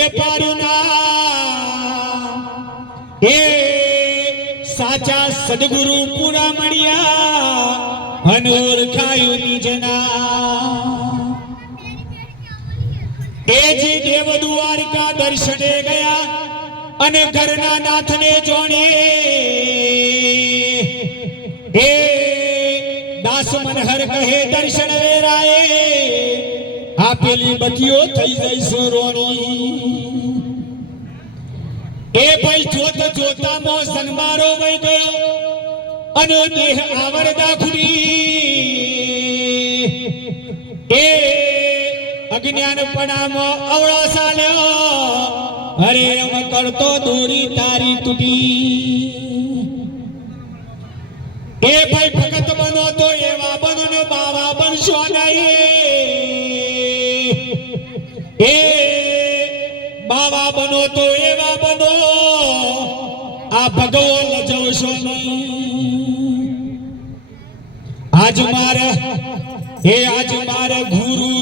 એ પારુના નામ. એ સાચા સદગુરુ પૂરા મળ્યા હનુર ખાયું નિજના એ જે દેવ દ્વારિકા દર્શને ગયા અને ઘરના નાથને જોણે. એ દાસ મનહર કહે દર્શન વેરાએ આપેલી બતીઓ થઈ જઈશું રોણી એ ભાઈ જોત જોતા સન્મારો વહી ગયો અને દેહ આવરદા ખુલી. એ અજ્ઞાન પણામાં અવળો સાલ્યો, હરે રમ કરતો દોરી તારી તૂટી. એ ભાઈ ભગત બાવા બનો તો એવા બનો. આ ભગવો લજવશો આજ મારે એ આજ મારે ગુરુજી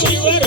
ಶಿವರ